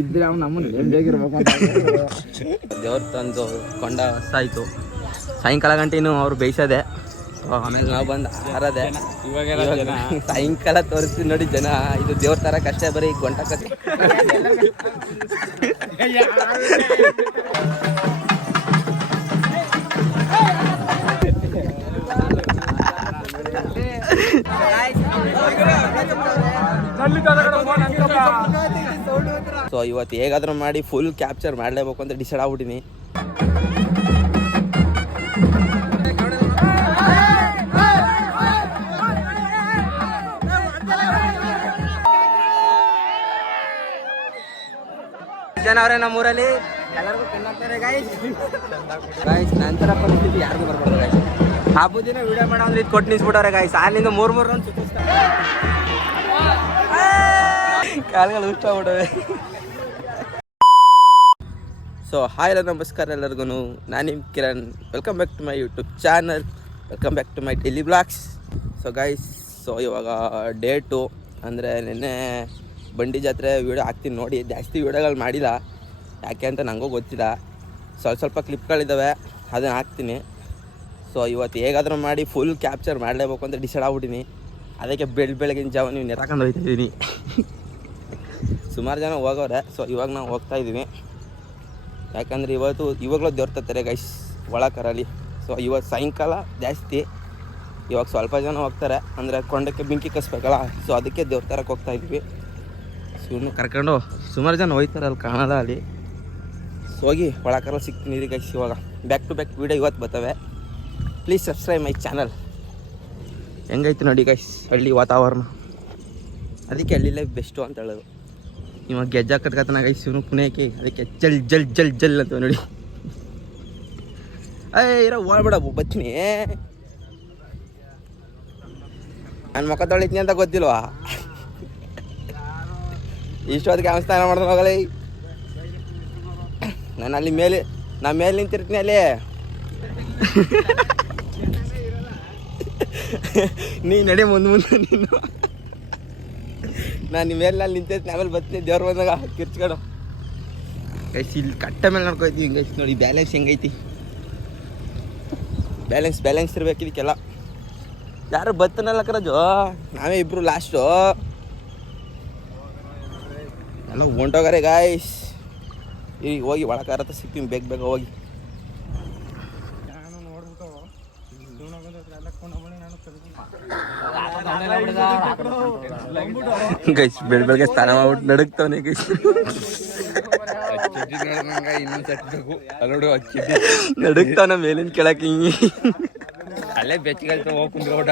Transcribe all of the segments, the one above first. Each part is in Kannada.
ಇದ್ರೆ ಅವ್ನು ನಮ್ಮನ್ನು ನೆಮ್ಮದಿಯಾಗಿರ್ಬೇಕು ಅಂತ ದೇವ್ರ ತಂದು ಕೊಂಡ ಹೊಸಾಯಿತು. ಸಾಯಂಕಾಲ ಗಂಟೆನೂ ಅವ್ರು ಬೇಯಿಸೋದೆ. ಆಮೇಲೆ ನಾವು ಬಂದು ಆರದೆ. ಇವಾಗ ಸಾಯಂಕಾಲ ತೋರಿಸ್ತೀವಿ ನೋಡಿ ಜನ. ಇದು ದೇವ್ರ ಥರ ಕಷ್ಟ ಬರೀ ಗೊಂಟ ಕತ್ತಿ. ಸೊ ಇವತ್ತು ಹೇಗಾದ್ರೂ ಮಾಡಿ ಫುಲ್ ಕ್ಯಾಪ್ಚರ್ ಮಾಡಲೇಬೇಕು ಅಂತ ಡಿಸೈಡ್ ಆಗ್ಬಿಟ್ಟಿನಿ. ಜನ ಅವರೇ ನಮ್ಮೂರಲ್ಲಿ ಎಲ್ಲರಿಗೂ ತಿನ್ನಕ್ತಾರೆ ಗಾಯ್ಸ್. ನಂತರ ಪರಿಸ್ಥಿತಿ ಯಾರಿಗೂ ಬರ್ಬಾರ್ದು ಗಾಯ್ಸ್. ಹಬ್ಬದ ದಿನ ವಿಡಿಯೋ ಮಾಡೋ ಅಂದ್ರೆ ಇದು ಕೊಟ್ಟು ನಿಲ್ಸ್ಬಿಟ್ಟವ್ರೆ ಗಾಯ್ಸ್. ಅಲ್ಲಿಂದ ಮೂರು ರೌಂಡ್ ಸುತ್ತಿಸ್ತಾರೆ. ಕಾಲುಗಳು ಇಷ್ಟ ಆಗ್ಬಿಟ್ಟವೆ. ಸೊ ಹಾಯ್ ಎಲ್ಲ ನಮಸ್ಕಾರ ಎಲ್ಲರಿಗೂ. ನಾನು ನಿಮ್ಮ Kiran. Welcome back to my YouTube channel. Welcome back to my daily blogs. So guys, so ಇವಾಗ ಡೇ 2 ಅಂದರೆ ನಿನ್ನೆ ಬಂಡಿ ಜಾತ್ರೆ ವೀಡಿಯೋ ಹಾಕ್ತೀನಿ ನೋಡಿ. ಜಾಸ್ತಿ ವೀಡಿಯೋಗಳು ಮಾಡಿಲ್ಲ, ಯಾಕೆ ಅಂತ ನನಗೂ ಗೊತ್ತಿಲ್ಲ. ಸ್ವಲ್ಪ ಕ್ಲಿಪ್ಗಳಿದ್ದಾವೆ, ಅದನ್ನು ಹಾಕ್ತೀನಿ. ಸೊ ಇವತ್ತು ಹೇಗಾದರೂ ಮಾಡಿ ಫುಲ್ ಕ್ಯಾಪ್ಚರ್ ಮಾಡಲೇಬೇಕು ಅಂತ ಡಿಸೈಡ್ ಆಗ್ಬಿಟ್ಟಿನಿ. ಅದಕ್ಕೆ ಬೆಳಗಿನ ಜಾವ ನೀವು ನೆತಾಕೊಂಡು ಹೋಗ್ತಾಯಿದ್ದೀನಿ. ಸುಮಾರು ಜನ ಹೋಗೋರೆ. ಸೊ ಇವಾಗ ನಾವು ಹೋಗ್ತಾಯಿದ್ದೀವಿ. ಯಾಕಂದರೆ ಇವಾಗಲೂ ದೇವ್ರ ತರ್ತಾರೆ ಗೈಸ್ ಒಳಕರಲ್ಲಿ. ಸೊ ಇವತ್ತು ಸಾಯಂಕಾಲ ಜಾಸ್ತಿ. ಇವಾಗ ಸ್ವಲ್ಪ ಜನ ಹೋಗ್ತಾರೆ, ಅಂದರೆ ಕೊಂಡಕ್ಕೆ ಬೆಂಕಿ ಕಸ್ಬೇಕಲ್ಲ. ಸೊ ಅದಕ್ಕೆ ದೇವ್ರ ತರಕ್ಕೆ ಹೋಗ್ತಾಯಿದ್ವಿ. ಸುಮ್ಮನೆ ಕರ್ಕೊಂಡು ಸುಮಾರು ಜನ ಹೋಗ್ತಾರೆ, ಅಲ್ಲಿ ಕಾಣಲ್ಲ ಅಲ್ಲಿ. ಸೊ ಹೋಗಿ ಒಳಕರಲ್ಲಿ ಸಿಗ್ತೀನಿ ಗೈಸ್. ಇವಾಗ ಬ್ಯಾಕ್ ಟು ಬ್ಯಾಕ್ ವೀಡಿಯೋ ಇವತ್ತು ಬರ್ತವೆ. Please subscribe my channel. ಹೆಂಗೈತೆ ನೋಡಿ ಗೈಸ್ ಹಳ್ಳಿ ವಾತಾವರಣ. ಅದಕ್ಕೆ ಹಳ್ಳಿ ಲೈಫ್ ಬೆಸ್ಟು ಅಂತ ಹೇಳೋದು. ಇವಾಗ ಗೆಜ್ಜೆ ಕಟ್ಕತಾನ ಗೈಸ್ ಇವನು ಪುಣೆಗೆ. ಅದಕ್ಕೆ ಜಲ್ ಜಲ್ ಜಲ್ ಜಲ್ ಅಂತ ನೋಡಿ. ಇರೋ ಓಡ್ಬೇಡ ಬಚ್ಚಿನಿ. ನಾನು ಮುಖ ತೊಳಿತೀನಿ ಅಂತ ಗೊತ್ತಿಲ್ವಾ? ಇಷ್ಟೊತ್ತಿಗೆ ಅವನ ಸ್ನಾನ ಮಾಡ್ದೆ ಹೋಗಲ್ಲ. ನಾನು ಅಲ್ಲಿ ಮೇಲೆ ನಿಂತಿರ್ತೀನಿ ಅಲ್ಲಿ. ನೀ ನಡೆ ಮುಂದೆ ನೀನು. ನಾನು ಮೇಲೆ ನಿಂತಿರ್ತೀನಿ. ಆಮೇಲೆ ಬರ್ತೀನಿ ದೇವ್ರು ಬಂದಾಗ ಕಿರ್ಚ್ಕೊಡು ಗೈಸ್. ಇಲ್ಲಿ ಕಟ್ಟ ಮೇಲೆ ನೋಡ್ಕೊಯ್ತೀವಿ ಗೈಸ್. ನೋಡಿ ಬ್ಯಾಲೆನ್ಸ್ ಹೆಂಗೈತಿ. ಬ್ಯಾಲೆನ್ಸ್ ಇರ್ಬೇಕು ಇದಕ್ಕೆಲ್ಲ. ಯಾರು ಬತ್ತನಲ್ಲ ಕರಜು, ನಾವೇ ಇಬ್ರು ಲಾಸ್ಟು. ಎಲ್ಲ ಹೊಂಟೋಗಾರೆ ಗಾಯ್ಸ್. ಈಗ ಹೋಗಿ ಒಳಕಾರತ್ತ ಸಿಗ್ತೀನಿ ಬೇಗ ಹೋಗಿ. ಗೈಸ್ ಬೆಳಗ್ಗೆ ಸ್ನಾನ ಮಾಡ್ಬಿಟ್ಟು ನಡುಕ್ತವನೆ ಗೈಸ್. ನಡುಕ್ತಾನ ಮೇಲಿನ ಕೆಳಕ್ಕೆ ಹಿಂಗೆ. ಅಲ್ಲೇ ಬೆಚ್ಚಗಲ್ತ ಹೋಗಿ ಕುಂದ್ರೋಟ.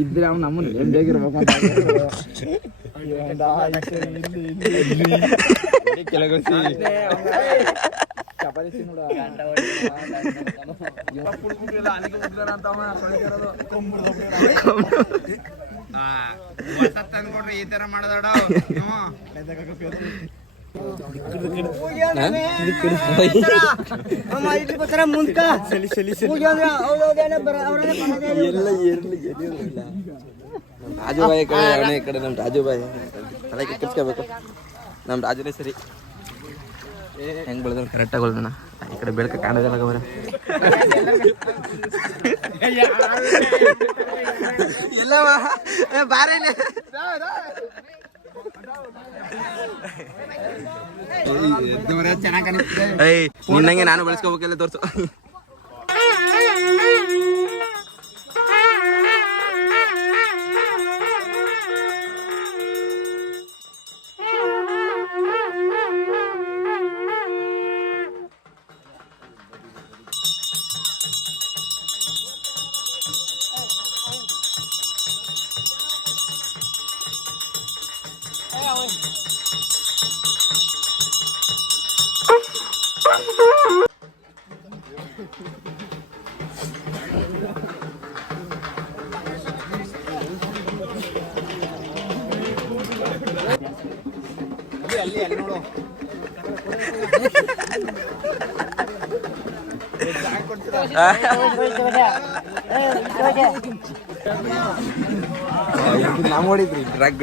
ಇದ್ರೆ ಅವ್ನು ನಮ್ಮನ್ನು ನೆಮ್ಮದಿಯಾಗಿರ್ಬೇಕು ಅಂತ ತಂದ್ಕೊಡ್ರಿ ಈ ತರ ಮಾಡೋದಾಡ. ರಾಜುಬಾಯಿ ಕಡೆ ಈ ಕಡೆ ನಮ್ಮ ರಾಜುಬಾಯಿ ಅದಕ್ಕೆ ಕಿರ್ಚ್ಕೋಬೇಕು. ನಮ್ಮ ರಾಜನೇ ಸರಿ ಹೆಂಗ್ ಬೆಳೆದ ಕರೆಕ್ಟಾಗಿ ಬೆಳೆದಣ. ಈ ಕಡೆ ಬೆಳಕ ಕಾಣೋದಲ್ಲ ಗಮನ. ಎಲ್ಲವ ಬಾರೇನೆ ನಿನ್ನಂಗೆ ನಾನು ಬೆಳೆಸ್ಕೋಬೇಕೆಲ್ಲ ತೋರ್ಸು. ನಾವು ನೋಡಿದ್ರಿ ಡ್ರಾಗ್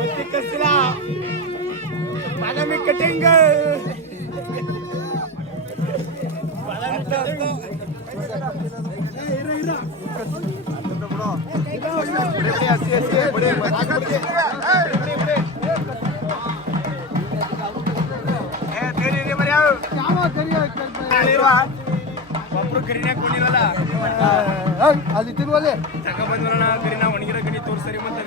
ಬತ್ತಿ ಕಸ್ತಿಲ್ಲ ಬಾದಾಮಿ ಕಟಿಂಗ್ ಒಬ್ರು ಕರಿನಾಗ ಕೊಂಡಿರಲ್ಲ ಅಲ್ಲಿ ತಿರುವಲ್ಲಿ ತಗ ಬಂದ್ರಣ ಕರಿನಾ ಒಣಗಿರೋ ಕಣಿ ತೋರ್ಸರಿ ಮತ್ತೆ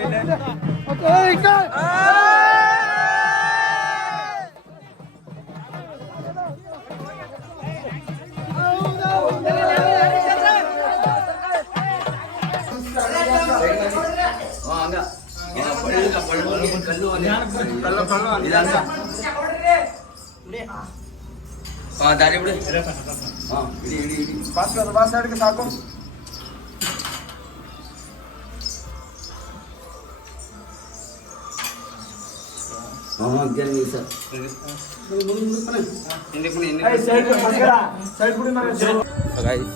ದಾರಿ ಬಿಡಿ ಬಾಸ್ ಅಡಿಗೆ ಸಾಕು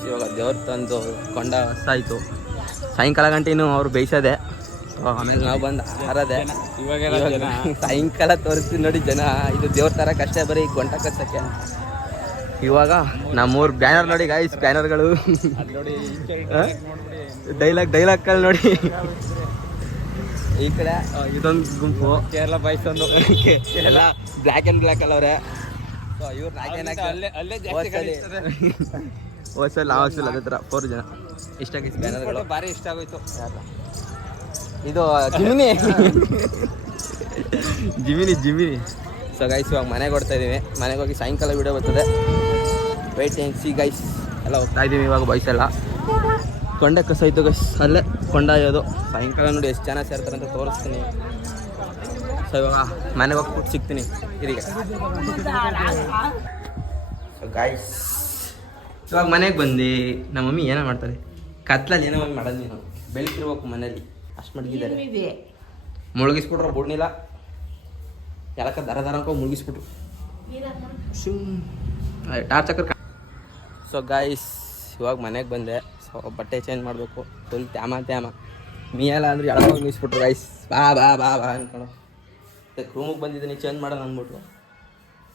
ಇವಾಗ ದೇವ್ರ ತಂದು ಕೊಂಡ ಆಯಿತು ಸಾಯಂಕಾಲ ಗಂಟೆ ಇನ್ನು ಅವ್ರು ಬೇಯಿಸೋದೆ ಆಮೇಲೆ ನಾವು ಬಂದು ಆರದೆ ಇವಾಗ ಸಾಯಂಕಾಲ ತೋರಿಸ್ತೀವಿ ನೋಡಿ ಜನ ಇದು ದೇವ್ರ ಥರ ಕಷ್ಟ ಬರೀ ಗೊಂಟ ಕಚ್ಚಕ್ಕೆ ಇವಾಗ ನಮ್ಮೂರು ಬ್ಯಾನರ್ ನೋಡಿ ಗಾಯ್ಸ್ ಬ್ಯಾನರ್ಗಳು ಡೈಲಾಗ್ಗಳು ನೋಡಿ ಈ ಕಡೆ ಇದೊಂದು ಗುಂಪು ಕೇರಳ ಬಾಯ್ಸ್ ಒಂದು ಕೇರಳ ಬ್ಲ್ಯಾಕ್ ಆ್ಯಂಡ್ ಬ್ಲ್ಯಾಕ್ ಅಲ್ಲವ್ರೆ ಇವ್ರು ಹೋಸಲ್ ಅವಸಲ್ ಅದೇ ಥರ 4 ಜನ ಇಷ್ಟ ಆಗೈತೆ ಬ್ಯಾನರ್ಗಳು ಭಾರಿ ಇಷ್ಟ ಆಗೋಯ್ತು ಇದು ಜಿಮಿನಿ ಸೊ ಗೈಸ್ ಇವಾಗ ಮನೆಗೆ ಹೊಡ್ತಾ ಇದ್ದೀವಿ ಮನೆಗೆ ಹೋಗಿ ಸಾಯಂಕಾಲ ವಿಡಿಯೋ ಬರ್ತದೆ ವೆಯ್ಟ್ ಆ್ಯಂಡ್ ಸಿ ಗೈಸ್ ಎಲ್ಲ ಹೋಗ್ತಾ ಇದ್ದೀವಿ ಇವಾಗ ಬಾಯ್ಸ್ ಎಲ್ಲ ಕೊಂಡೆ ಕಸಾಯ್ತು ಗೈಸ್ ಅಲ್ಲೇ ಕೊಂಡಾಯೋದು ಸಾಯಂಕಾಲ ನೋಡಿ ಎಷ್ಟು ಜನ ಸೇರ್ತಾರೆ ಅಂತ ತೋರಿಸ್ತೀನಿ ಸೊ ಇವಾಗ ಮನೆಗೆ ಹೋಗ್ಬಿಟ್ಟು ಸಿಗ್ತೀನಿ ಇರಿಗೆ ಸೊ ಗೈಸ್ ಇವಾಗ ಮನೆಗೆ ಬಂದು ನಮ್ಮ ಮಮ್ಮಿ ಏನೋ ಮಾಡ್ತಾರೆ ಕತ್ಲಲ್ಲಿ ಏನೋ ಮಮ್ಮಿ ಮಾಡೋದು ನೀನು ಬೆಳಕಿರ್ಬೇಕು ಮನೇಲಿ ಅಷ್ಟು ಮಡಗಿದ್ದಾರೆ ಮುಳುಗಿಸ್ಬಿಟ್ರು ಬುಡ್ನಿಲ್ಲ ಯಾರಕ್ಕ ದರ ದರಕ ಮುಳುಗಿಸ್ಬಿಟ್ರು ಟಾರ್ಚಕರ್ ಸೊ ಗಾಯ್ಸ್ ಇವಾಗ ಮನೆಗೆ ಬಂದೆ ಸೊ ಬಟ್ಟೆ ಚೇಂಜ್ ಮಾಡಬೇಕು ಫುಲ್ ತ್ಯಾಮ ಮೀಯಲ್ಲ ಅಂದ್ರೆ ಎಳಗ ಮುಗಿಸ್ಬಿಟ್ರು ಗೈಸ್ ಬಾ ಅನ್ಕೊಂಡು ರೂಮಿಗೆ ಬಂದಿದ್ದೀನಿ ಚೇಂಜ್ ಮಾಡೋಣ ಅಂದ್ಬಿಟ್ರು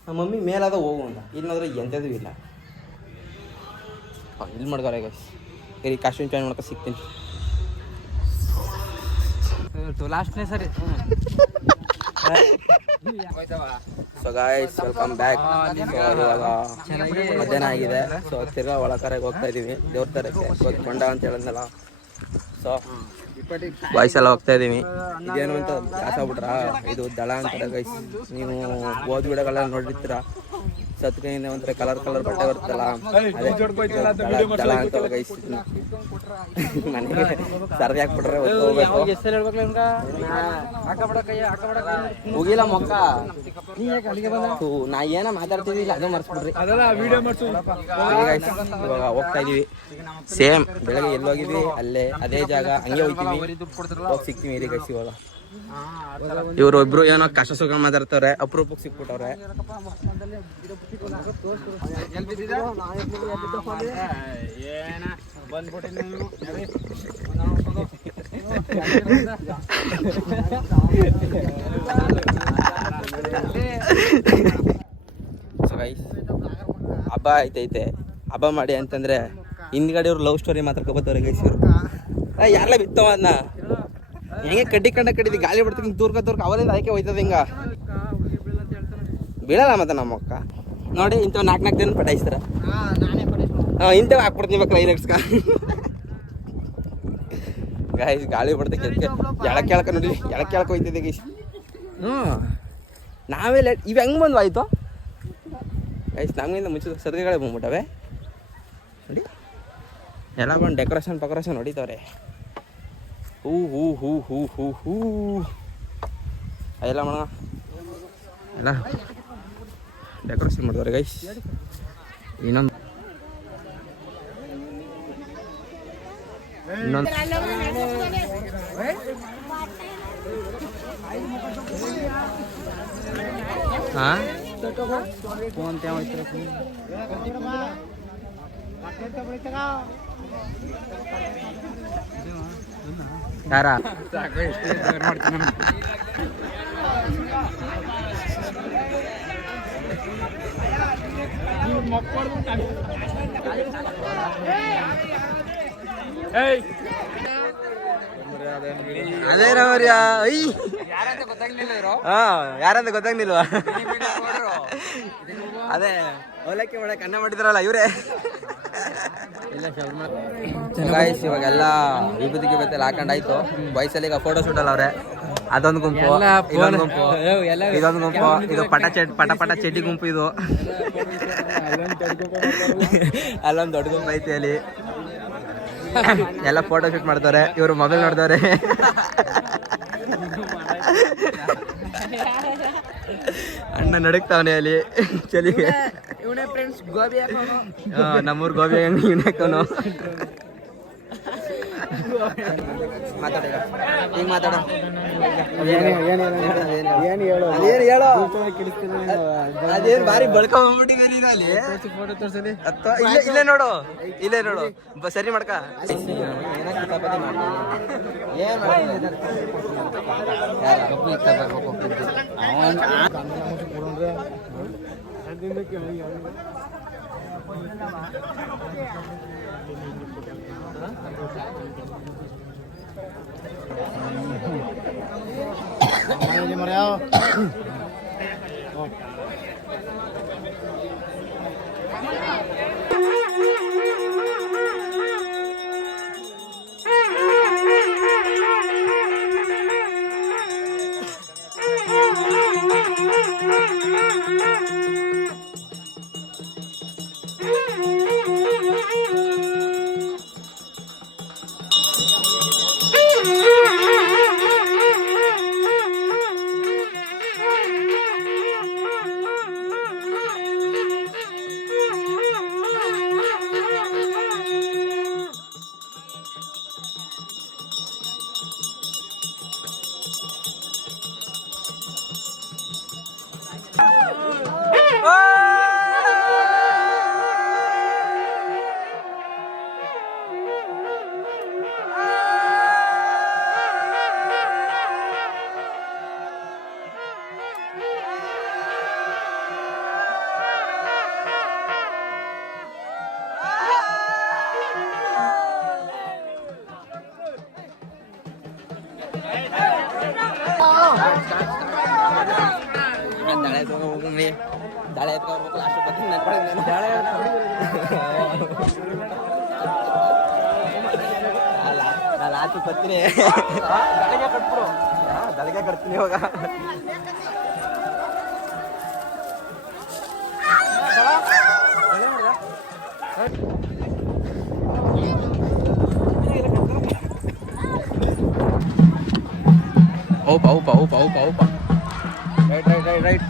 ನಮ್ಮ ಮಮ್ಮಿ ಮೇಲಾದ ಹೋಗು ಅಂತ ಇಲ್ಲಾಂದ್ರೆ ಎಂಥದ್ದು ಇಲ್ಲ ಇಲ್ಲಿ ಮಾಡ್ಕೋರೆ ಗೈಸ್ ಸರಿ ಕಾಸ್ಟ್ಯೂಮ್ ಚೇಂಜ್ ಮಾಡ್ಕೊ ಸಿಗ್ತೀನಿ ಲಾಸ್ಟ್ನೇ ಸರಿ ಸೊ ಗಾಯ್ಸ್ ವೆಲ್ಕಮ್ ಬ್ಯಾಕ್ ಇವಾಗ ಮಧ್ಯಾಹ್ನ ಆಗಿದೆ ಸೊ ತಿರ್ಗಾ ಒಳಕರೆಗೆ ಹೋಗ್ತಾ ಇದೀವಿ ದೇವ್ರ ತರಕ್ಕೆ ಇವತ್ತು ಕೊಂಡ ಅಂತ ಹೇಳಿದ್ನಲ್ಲ ಸೊ ಬಾಯ್ಸ್ ಎಲ್ಲ ಹೋಗ್ತಾ ಇದೀವಿ ಇದೇನು ಅಂತ ಕಾಸಾಗ್ಬಿಟ್ರ ಇದು ದಳ ಅಂತಾರೆ ಗೈಸ್ ನೀವು ಓದ್ ವಿಡಿಯೋಗಳೆಲ್ಲ ನೋಡಿರ್ತೀರ ಸತ್ಕೈಯಿಂದ ಒಂಥರ ಕಲರ್ ಬಟ್ಟೆ ಬರುತ್ತಲ್ಲ ಅದೇ ದಳ ಅಂತ ಗೈಸ್ ಮನೆಗೆ ಸರದಿ ಹಾಕ್ಬಿಟ್ರೆ ಹೋಗ್ಬೇಕು ಹೋಗಿಲ್ಲ ಮೊಕ್ಕ ನಾ ಏನ ಮಾತಾಡ್ತಿದ್ದಿಲ್ಲ ಅದು ಮರ್ಸ್ಬಿಡ್ರಿ ಇವಾಗ ಹೋಗ್ತಾ ಇದೀವಿ ಸೇಮ್ ಬೆಳಗ್ಗೆ ಎಲ್ಲಿ ಹೋಗಿದ್ವಿ ಅಲ್ಲೇ ಅದೇ ಜಾಗ ಹಂಗೆ ಹೋಗ್ತೀವಿ ಹೋಗಿ ಸಿಗ್ತೀವಿ ಇದೆ ಗೈಸ್ ಇವಾಗ ಇವ್ರು ಇಬ್ರು ಏನೋ ಕಷ್ಟ ಸುಖ ಮಾತಾಡ್ತವ್ರೆ ಅಪರೂಪಕ್ಕೆ ಸಿಕ್ಬಿಟ್ಟವ್ರೆ ಹಬ್ಬ ಐತೈತೆ ಹಬ್ಬ ಮಾಡಿ ಅಂತಂದ್ರೆ ಹಿಂದ್ಗಡೆ ಇವ್ರು ಲವ್ ಸ್ಟೋರಿ ಮಾತಾಡ್ಕೊಬತ್ತವ್ರೆ ಗೈಸ್ ಇವರು ಯಾರೆಲ್ಲ ಬಿತ್ತವ ಅದನ್ನ ಹೆಂಗೆ ಕಟ್ಟಿದ್ದು ಗಾಳಿ ಬಿಡ್ತೀನಿ ತೂರ್ಕ ಅವರಿಂದ ಅದಕ್ಕೆ ಹೋಯ್ತದ ಹಿಂಗ ಬೀಳಲ್ಲ ಮತ್ತೆ ನಮ್ಮ ಅಕ್ಕ ನೋಡಿ ಇಂಥವ್ 4 ದಿನ ಪಟಾಯಿಸ್ತಾರ ಇಂಥವ್ ಹಾಕ್ಬಿಡ್ತೀನಿ ಕ್ಲೈನೆಕ್ಸ್ಗ ಗಾಯ್ಸ್ ಗಾಳಿ ಬಿಡ್ತಕ್ಕೆ ಎಳಕ್ಕೆ ನೋಡಿ ಎಳಕ್ಕೆ ಹೋಯ್ತದೆ ಗೈಸ್ ನಾವೇ ಲೇಟ್ ಇವು ಹೆಂಗೆ ಬಂದು ಆಯಿತು ಗೈಸ್ ನಮಗಿಂತ ಮುಂಚೆ ಸದ್ಗೆಗಳೇ ಬಂದ್ಬಿಟ್ಟವೆ ನೋಡಿ ಎಲ್ಲ ಬಂದು ಡೆಕೋರೇಷನ್ ಹೊಡಿತವ್ರೆ ಹೂ ಎಲ್ಲ ಮಾಡೋಣ ಎಲ್ಲ ಡೆಕೋರೇಷನ್ ಮಾಡಿದವ್ರೆ ಗೈಸ್ ಇನ್ನೊಂದು ಹಾಂ ಫೋನ್ ಯಾರ ಅದೇನವ್ರಿಯಾ ಐ ಯಾರಂತ ಗೊತ್ತಾಗ್ಲಿಲ್ಲ ಇರೋ ಹಾ ಯಾರಂತ ಗೊತ್ತಾಗ್ಲಿಲ್ವಾ ಅದೇ ಅವಲಕ್ಕಿ ಮಾಡಕ್ಕೆ ಅನ್ನ ಮಾಡಿದ್ರಲ್ಲ ಇವರೇ ಗಾಯ್ಸ್ ಇವಾಗೆಲ್ಲ ವಿಭೂತಿ ಗಿಭೂತಿ ಹಾಕೊಂಡಾಯ್ತು ವಯಸ್ಸಲ್ಲಿ ಈಗ ಫೋಟೋ ಶೂಟ್ ಅಲ್ಲ ಅವ್ರೆ ಅದೊಂದು ಗುಂಪು ಇದೊಂದು ಗುಂಪು ಇದೊಂದು ಗುಂಪು ಇದು ಪಟ ಚಡ್ಡಿ ಗುಂಪು ಇದು ಅಲ್ಲೊಂದು ದೊಡ್ಡ ಗುಂಪು ಐತಿ ಅಲ್ಲಿ ಎಲ್ಲ ಫೋಟೋ ಶೂಟ್ ಮಾಡ್ತಾರೆ ಇವರು ಮೊಬೈಲ್ ನೋಡ್ದವ್ರೆ ಅಣ್ಣ ನಡಕ್ತಾವನೆ ಅಲ್ಲಿ ಚಲಿಗೆ ನಮ್ಮೂರ್ ಗೋಬಿ ಅಂಗಡಿ ಇವನೇಕೋನು ಮಾತಾಡ ಹಿಂಗ್ ಮಾತಾಡ ಅದೇನು ಬಾರಿ ಬಳ್ಕೊಂಡ್ಬಿಟ್ಟಿದೆ ನೀನು ಅಲ್ಲಿ ಇಲ್ಲೇ ನೋಡು ಸರಿ ಮಾಡ್ಕ ದಾಳೆ ಎತ್ಕೊಂಡು ರಾಷ್ಟ್ರಪತಿ ನಾನು ಆಚೆ ಬರ್ತೀನಿ ದಳಗೆ ಕಟ್ತೀನಿ ಇವಾಗ ಔಪ ರೈಟ್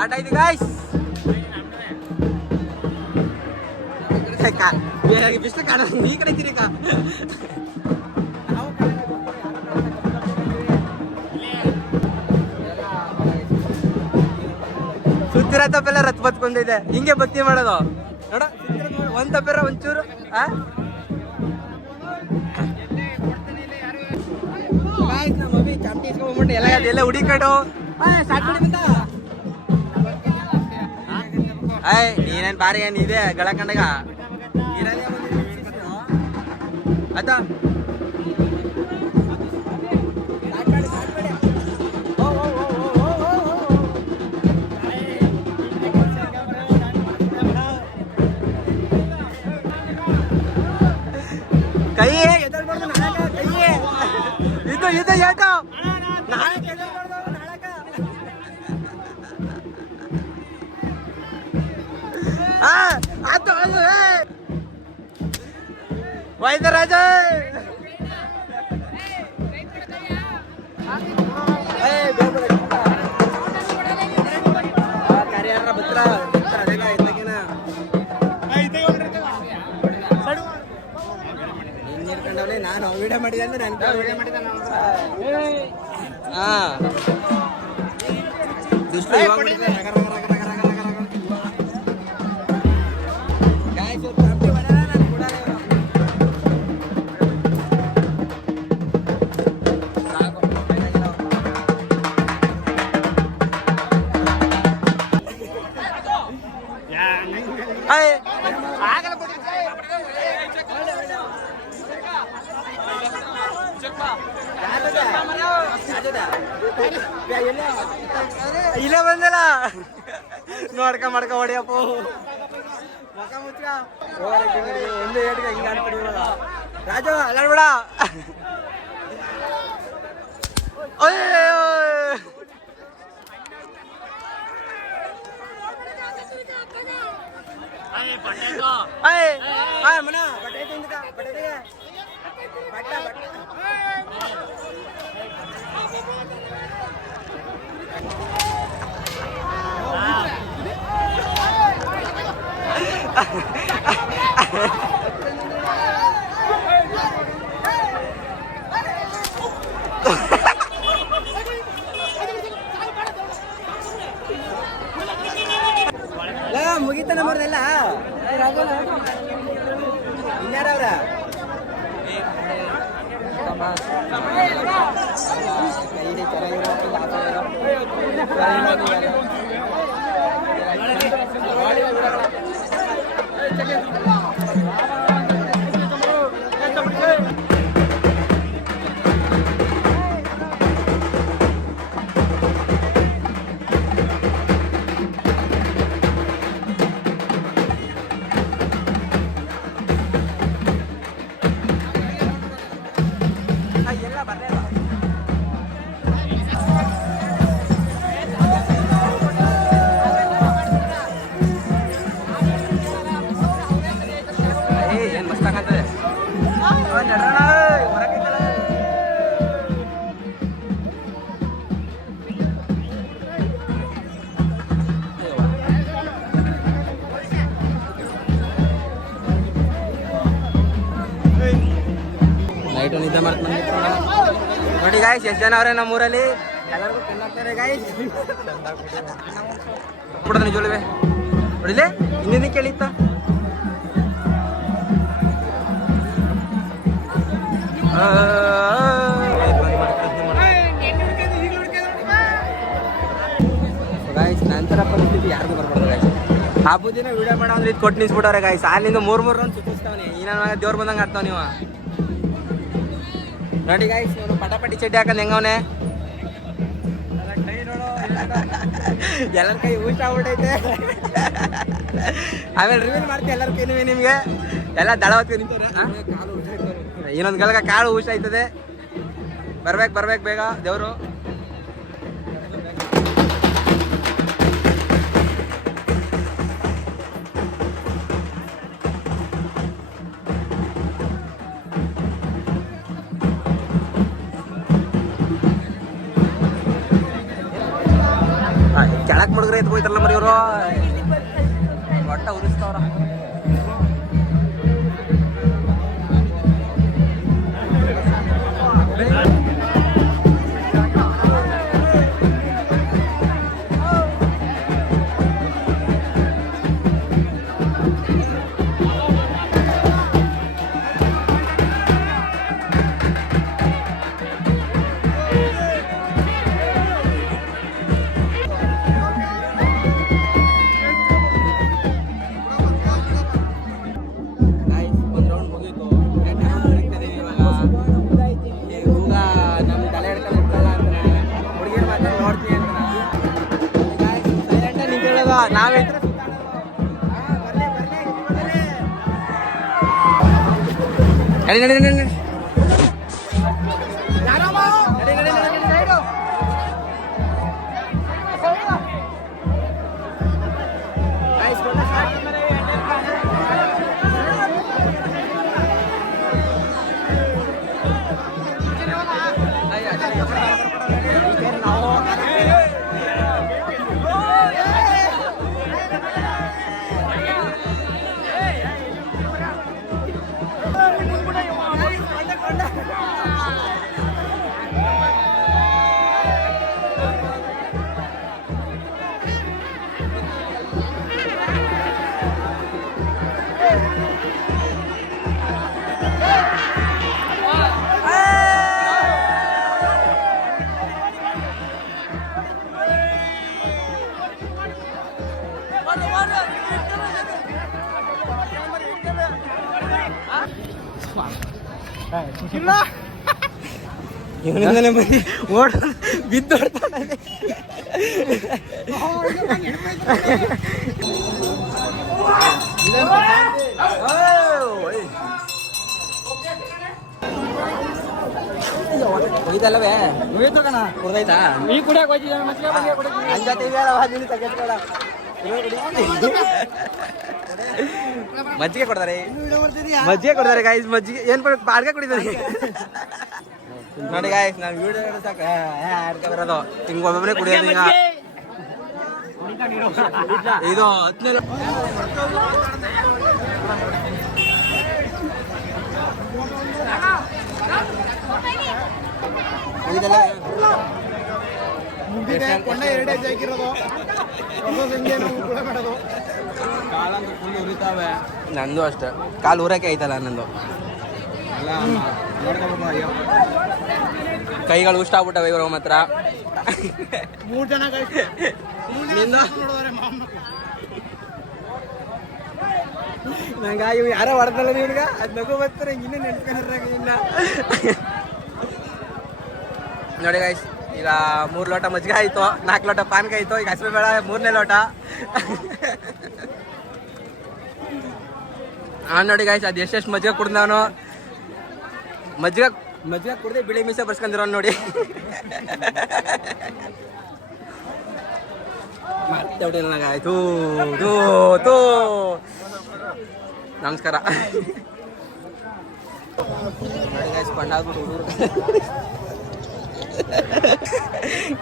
ಸ್ಟಾರ್ಟ್ ಆಯ್ತು ಗಾಯ್ಸ್. ಬಿಸಿಲು ಕಾಣ ಈ ಕಡೆ ತಿರುಗ ಸುತ್ತಿರ ತಪ್ಪೆಲ್ಲ ರತ್ ಬತ್ಕೊಂಡಿದೆ. ಹಿಂಗೆ ಬತ್ತಿ ಮಾಡೋದು ನೋಡ. ಒಂದ್ ತಪ್ಪಿರ ಒಂಚೂರು ಎಲ್ಲ ಹುಡಿಕೊಂಡು ನೀನೇನ್ ಬಾರಿ ಏನ್ ಇದೆ ಗಳ ಕಂಡಾಗ ಅದ ಕೈ ಎದಳ್ಬಾರ್ದು ನಾಳಕ ಕೈ ಇದು ಇದು ಯಾಕೋ ನಾಳಕ ಎದಳ್ಬಾರ್ದು ನಾಳಕ ಆತು ಅದು ವೈದ್ಯರಾಜ ಕಾರ್ಯಾರ ಬತ್ರ ಅದೆಲ್ಲ ಇದ್ದಾಗೇನ ನೀರ್ಕೊಂಡವಳೆ ನಾನು ವಿಡಿಯೋ ಮಾಡಿದೆ ಅಂದ್ರೆ ನಾನು ವಿಡಿಯೋ ಮಾಡಿದ ದುಷ್ಟ ಇಲ್ಲ ಬಂದಲ್ಲ ನೋಡ್ಕ ಮಾಡ್ಕ ಹೊಡಿಯಪ್ಪ ಮಕ ಮುಚ್ಚ ಒಂದು ಏಟ್ಗೆ ಹಿಂಗ ಆಡ್ಬಿಡಿ ರಾಜು ಅಲ್ಲಾಡ್ಬೇಡ. ಮನ ಬಟ್ಟೆ ಬಟ್ಟೆ ಮುಗಿತ ನಮ್ಮದೆಲ್ಲ ಇನ್ಯಾರವ್ರ ನೈಟು ನಿದ್ದೆ ಮಾಡ್ಕೊಂಡು ನೋಡಿ ಗಾಯ್ಸ್ ಎಷ್ಟು ಜನ ಅವ್ರೆ ನಮ್ಮೂರಲ್ಲಿ ಎಲ್ಲರಿಗೂ ತಿನ್ನಾಕ್ತಾರೆ ಗಾಯ್ಸ್ ಕೊಡೋದು ನಿಜವೇ ಹೊಡಿಲೆ ಇನ್ನೇನು ಕೇಳಿತ್ತ ಗಾಯ್ಸ್ ನಂತರ ಪರಿಸ್ಥಿತಿ ಯಾರಿಗೂ ಬರ್ಬಾರ್ದು ಗಾಯ್ಸ್. ಹಬ್ಬದ ದಿನ ವಿಡಿಯೋ ಮಾಡೋ ಅಂದ್ರೆ ಇದು ಕೊಟ್ಟು ನಿಲ್ಸ್ಬಿಟ್ಟವ್ರೆ ಗಾಯ್ಸ್. ಅಲ್ಲಿಂದ ಮೂರು ರೌಂಡ್ ಸುತ್ತಿಸ್ತಾವನಿ ಈ ನನ್ನ ದೇವ್ರ ಬಂದಂಗೆ ಆಡ್ತಾವ ನೀವು ನೋಡಿ ಗಾಯ್ಸ್. ಇವನು ಪಟಾಪಟಿ ಚಡ್ಡಿ ಹಾಕಂದು ಹೆಂಗವನೆ ಎಲ್ಲರ ಕೈ ಊಟ ಆಗ್ಬಿಟ್ಟೈತೆ. ಆಮೇಲೆ ರಿವ್ಯೂ ಮಾಡ್ತೀವಿ ಎಲ್ಲರ ಕೈ ನಿಮಗೆ ಎಲ್ಲ ದಳ ಹೊತ್ಕೊಂಡು ನಿಂತಾರೆ. ಇನ್ನೊಂದು ಗಳಗ ಕಾಳು ಊಟ ಆಯ್ತದೆ. ಬರ್ಬೇಕು ಬೇಗ ದೇವರು. ಕೆಳಕ್ ಮುಡುಗ್ರೆ ಎದ್ದು ಹೋಯ್ತಾರಲ್ಲ ಮರಿ ಇವರು ಒಟ್ಟ ಉರಿಸ್ತಾವ್ರ. ನಾವಿದ್ರೆ ನಡಿ ನಡಿ ನಡಿ ನಡಿ ಇವನಿಂದಲೇ ಬರೀ ಓಡ ಬಿದ್ದೋಡ್ತಾನೆ. ಹೋಯ್ತಲ್ಲವೇ ಕುಡ್ದೈತಾ ನೀ ಕುಡಿಯಾಕ ಹೋಗಿದ್ದ ಮಜ್ಜಿಗೆ ಕೊಡ್ತಾರೆ ಗಾಯ್ಸ್. ಮಜ್ಜಿಗೆ ಏನ್ ಬಾಡ್ಗೆ ಕುಡಿತಾರೆ ನೋಡಿ ಗಾಯ್ಸ್. ನಾವು ವಿಡಿಯೋ ಸಾಕ ಬರೋದು ಹಿಂಗ ಒಬ್ಬೊಬ್ಬನೇ ಕುಡಿಯೋದು. ಈಗ ಇದು 10ನೇ ನಂದು ಅಷ್ಟೇ ಕಾಲು ಊರಕ್ಕೆ ಐತಲ್ಲ ನಂದು. ಕೈಗಳು ಉಷ್ಟ ಆಗ್ಬಿಟ್ಟವೆ ಇವ್ರ ಮಾತ್ರ. 3 ಜನ ನಂಗ ಇವ್ ಯಾರೋ ಹೊಡೆದಲ್ಲ ನಿನ್ಗ ಅದ್ ನಗು ಬರ್ತಾರೆ ಇನ್ನೂ ನೆನ್ಸ್ಕೊಂಡ್ರಾಗ ಇನ್ನ. ನೋಡಿ ಗಾಯ್ಸ್, ಈಗ 3 ಲೋಟ ಮಜ್ಜಿಗೆ ಆಯ್ತು, 4 ಲೋಟ ಪಾನ್ಕ ಆಯ್ತು. ಈಗ ಹಸಿರು ಬೇಡ 3ನೇ ಲೋಟ. ನೋಡಿ ಗಾಯ್ಸ್, ಅದು ಎಷ್ಟೆಷ್ಟು ಮಜ್ಜಿಗೆ ಕುಡ್ದವನು. ಮಜ್ಜಿಗೆ ಕುಡ್ದೆ ಬಿಳಿ ಮೀಸೆ ಬರ್ಸ್ಕೊಂಡಿರೋನು ನೋಡಿ. ಮತ್ತೆ ಹೊಡಿಲ್ಲ ಆಯ್ತು. ನಮಸ್ಕಾರ. ನೋಡಿ ಗಾಯ್ಸ್, ಕೊಂಡಾಗ್ಬಿಟ್ಟು ಹುಡುಗರು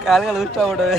ಕಾಲುಗಳು ಹುಟ್ಟಾಗ್ಬಿಟ್ಟವೆ.